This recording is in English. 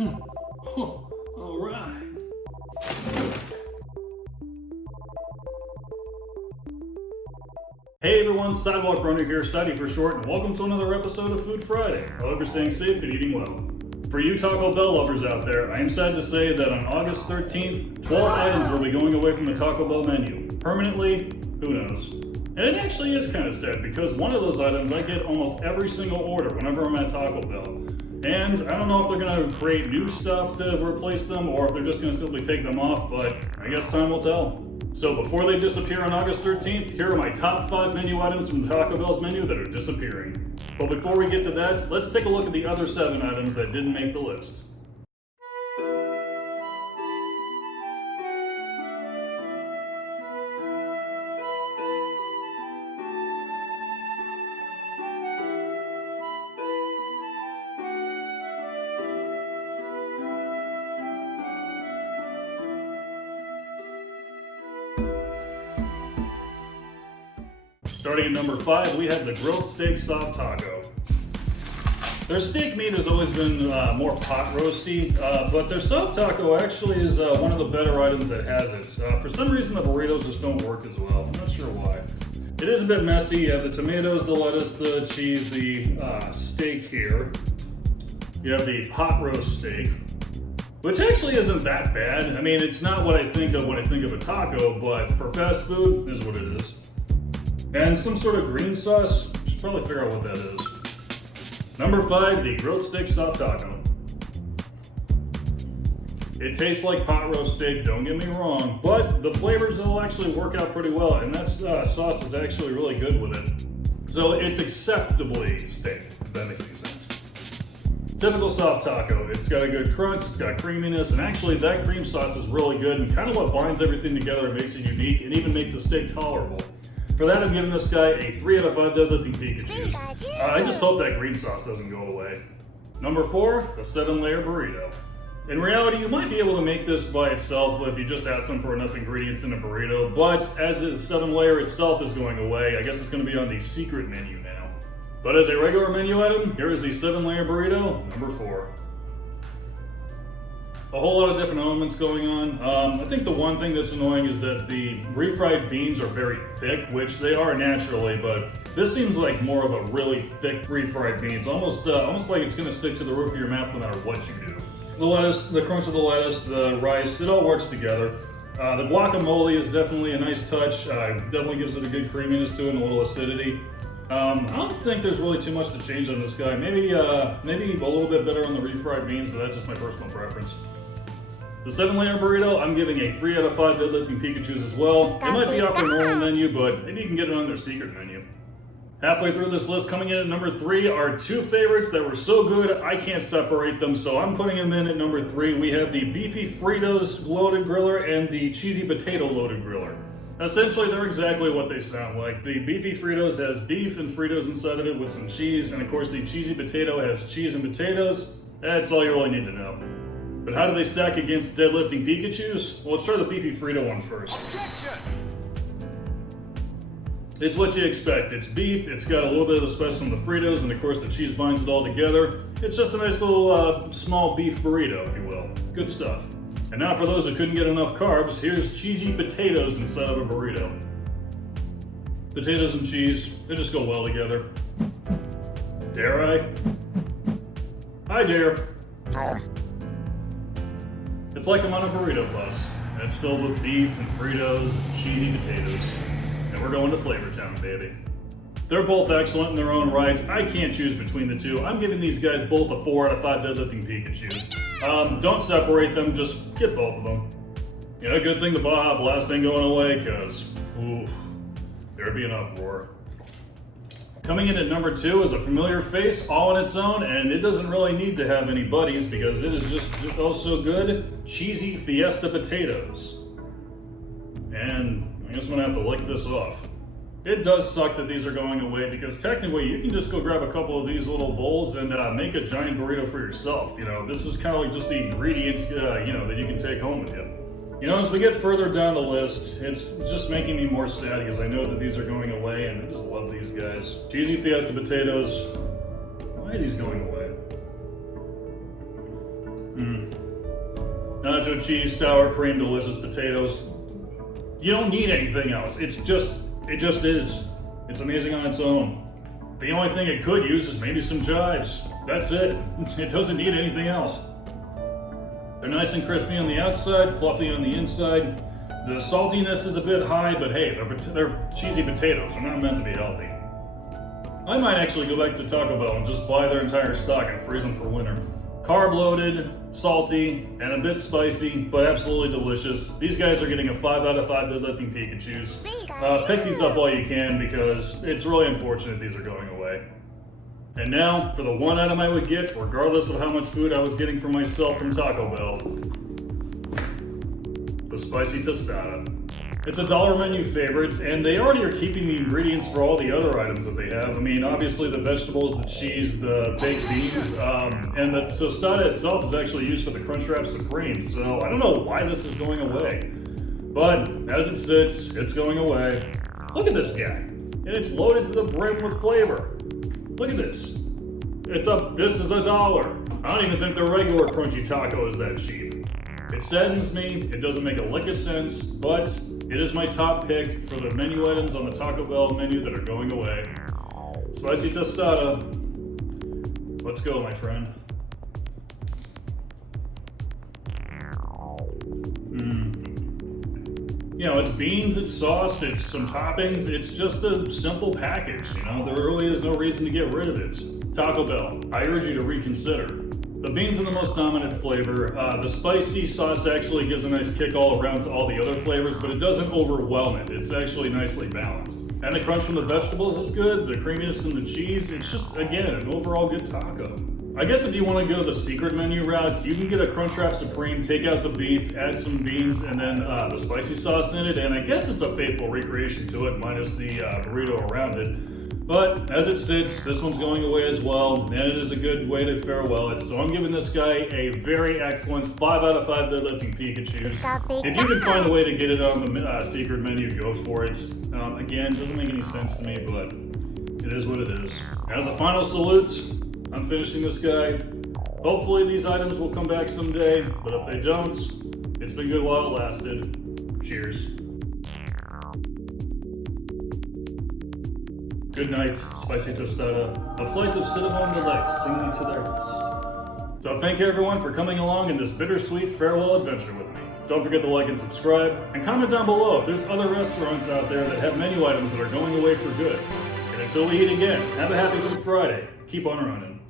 All right. Hey everyone, Sidewalk Runner here, Sidey for short, and welcome to another episode of Food Friday. I hope you're staying safe and eating well. For you Taco Bell lovers out there, I am sad to say that on August 13th, 12 items will be going away from the Taco Bell menu. Permanently? Who knows? And it actually is kind of sad because one of those items I get almost every single order whenever I'm at Taco Bell. And I don't know if they're going to create new stuff to replace them or if they're just going to simply take them off, but I guess time will tell. So before they disappear on August 13th, here are my top 5 menu items from Taco Bell's menu that are disappearing. But before we get to that, let's take a look at the other 7 items that didn't make the list. Starting at number 5, we have the grilled steak soft taco. Their steak meat has always been more pot roasty, but their soft taco actually is one of the better items that has it. For some reason, the burritos just don't work as well. I'm not sure why. It is a bit messy. You have the tomatoes, the lettuce, the cheese, the steak here. You have the pot roast steak, which actually isn't that bad. I mean, it's not what I think of when I think of a taco, but for fast food, is what it is. And some sort of green sauce. Should probably figure out what that is. Number 5, the grilled steak soft taco. It tastes like pot roast steak, don't get me wrong, but the flavors will actually work out pretty well, and that sauce is actually really good with it. So it's acceptably steak, if that makes any sense. Typical soft taco. It's got a good crunch, it's got creaminess, and actually that cream sauce is really good and kind of what binds everything together and makes it unique and even makes the steak tolerable. For that, I'm giving this guy a 3 out of 5 deadlifting Pikachus. I just hope that green sauce doesn't go away. Number 4, the 7-layer burrito. In reality, you might be able to make this by itself if you just ask them for enough ingredients in a burrito, but as the 7-layer itself is going away, I guess it's going to be on the secret menu now. But as a regular menu item, here is the 7-layer burrito, number 4. A whole lot of different elements going on. I think the one thing that's annoying is that the refried beans are very thick, which they are naturally, but this seems like more of a really thick refried beans, almost like it's gonna stick to the roof of your mouth no matter what you do. The lettuce, the crunch of the lettuce, the rice, it all works together. The guacamole is definitely a nice touch. Definitely gives it a good creaminess to it and a little acidity. I don't think there's really too much to change on this guy. Maybe a little bit better on the refried beans, but that's just my personal preference. The 7-layer burrito, I'm giving a 3 out of 5 deadlifting Pikachus as well. It might be off their normal menu, but maybe you can get it on their secret menu. Halfway through this list, coming in at number 3 are 2 favorites that were so good I can't separate them, so I'm putting them in at number 3. We have the beefy Fritos loaded griller and the cheesy potato loaded griller. Essentially, they're exactly what they sound like. The beefy Fritos has beef and Fritos inside of it with some cheese, and of course the cheesy potato has cheese and potatoes. That's all you really need to know. But how do they stack against deadlifting Pikachus? Well, let's try the beefy Frito one first. Objection! It's what you expect. It's beef, it's got a little bit of the spice from the Fritos, and of course the cheese binds it all together. It's just a nice little small beef burrito, if you will. Good stuff. And now for those who couldn't get enough carbs, here's cheesy potatoes inside of a burrito. Potatoes and cheese, they just go well together. Dare I? I dare. It's like I'm on a burrito bus, and it's filled with beef and Fritos and cheesy potatoes. And we're going to Flavor Town, baby. They're both excellent in their own right. I can't choose between the two. I'm giving these guys both a 4 out of 5 deadlifting Pikachus. Don't separate them, just get both of them. You know, good thing the Baja Blast ain't going away, because, ooh, there'd be an uproar. Coming in at number 2 is a familiar face all on its own, and it doesn't really need to have any buddies because it is just also good. Cheesy Fiesta potatoes. And I guess I'm gonna have to lick this off. It does suck that these are going away because technically you can just go grab a couple of these little bowls and make a giant burrito for yourself. You know, this is kind of like just the ingredients, that you can take home with you. You know, as we get further down the list, it's just making me more sad because I know that these are going away and I just love these guys. Cheesy Fiesta potatoes. Why are these going away? Nacho cheese, sour cream, delicious potatoes. You don't need anything else. It just is. It's amazing on its own. The only thing it could use is maybe some chives. That's it. It doesn't need anything else. They're nice and crispy on the outside, fluffy on the inside. The saltiness is a bit high, but hey, they're cheesy potatoes. They're not meant to be healthy. I might actually go back to Taco Bell and just buy their entire stock and freeze them for winter. Carb loaded, salty, and a bit spicy, but absolutely delicious. These guys are getting a 5 out of 5 deadlifting Pikachus. Pick these up while you can because it's really unfortunate these are going away. And now, for the one item I would get, regardless of how much food I was getting for myself from Taco Bell. The spicy tostada. It's a $1 menu favorite, and they already are keeping the ingredients for all the other items that they have. I mean, obviously the vegetables, the cheese, the baked beans, and the tostada itself is actually used for the Crunchwrap Supreme, so I don't know why this is going away. But, as it sits, it's going away. Look at this guy, and it's loaded to the brim with flavor. Look at this. This is $1. I don't even think the regular crunchy taco is that cheap. It saddens me, it doesn't make a lick of sense, but it is my top pick for the menu items on the Taco Bell menu that are going away. Spicy tostada. Let's go, my friend. You know, it's beans, it's sauce, it's some toppings, it's just a simple package, you know? There really is no reason to get rid of it. Taco Bell, I urge you to reconsider. The beans are the most dominant flavor. The spicy sauce actually gives a nice kick all around to all the other flavors, but it doesn't overwhelm it. It's actually nicely balanced. And the crunch from the vegetables is good, the creaminess from the cheese, it's just, again, an overall good taco. I guess if you want to go the secret menu route, you can get a Crunchwrap Supreme, take out the beef, add some beans, and then the spicy sauce in it, and I guess it's a faithful recreation to it, minus the burrito around it. But as it sits, this one's going away as well, and it is a good way to farewell it. So I'm giving this guy a very excellent 5 out of 5 deadlifting Pikachus. If you can find a way to get it on the secret menu, go for it. Again, doesn't make any sense to me, but it is what it is. As a final salute, I'm finishing this guy. Hopefully these items will come back someday, but if they don't, it's been good while it lasted. Cheers. Good night, spicy tostada. A flight of cinnamon delights sing me to their rest. So thank you everyone for coming along in this bittersweet farewell adventure with me. Don't forget to like and subscribe, and comment down below if there's other restaurants out there that have menu items that are going away for good. And until we eat again, have a happy Good Friday. Keep on running.